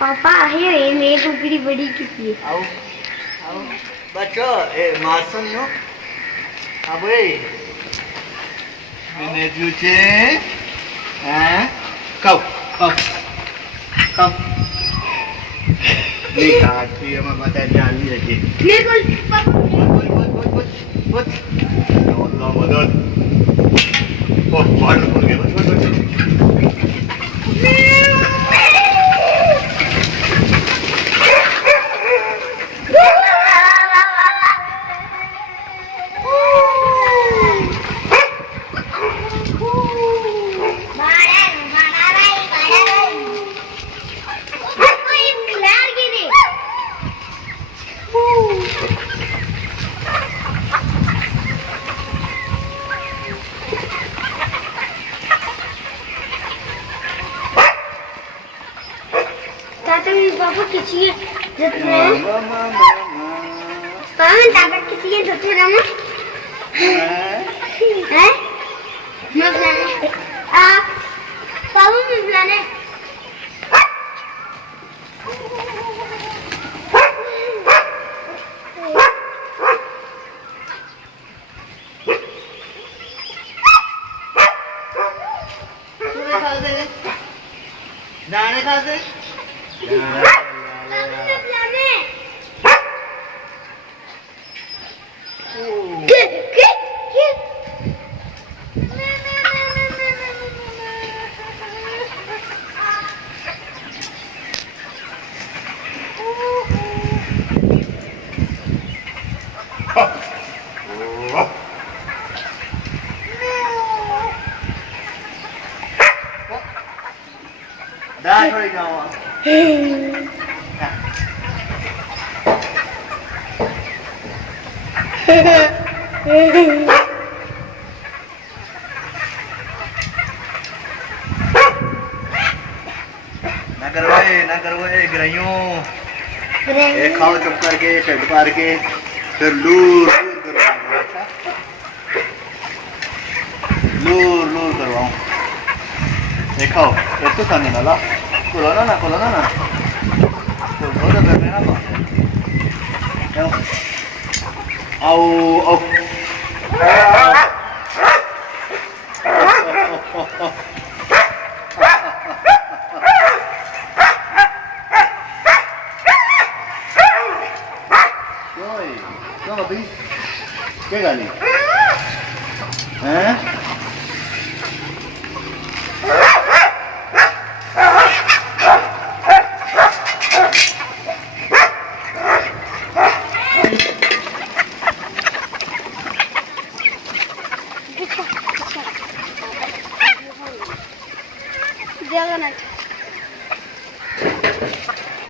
पापा आहे मेरे टोकरी बड़ी किती आओ आओ बच्चो ए मासूम नो अबे मैंने तुझे हैं कब कब कब नहीं खाती है मम्मा तेरी जान नहीं रखी मेरे को पापा बच अल्लाह मदद ओ बाहर निकल गया बच पापा किसी ताकत किसी है सबसे ज्यादा हैं मैं बुलाने पापा मैं बुलाने दाने खा से दा थोड़ी जाओ ना करवाए ग्राइयों ये खाओ चुप करके ढिड पार के फिर लूर लूर करवाओ अच्छा लूर लूर करवाओ देखो ये तो खाने वाला कोलोना ना तो बहुत करने ना आओ आओ क्यों अभी क्या गाली हैं जगन्नाथ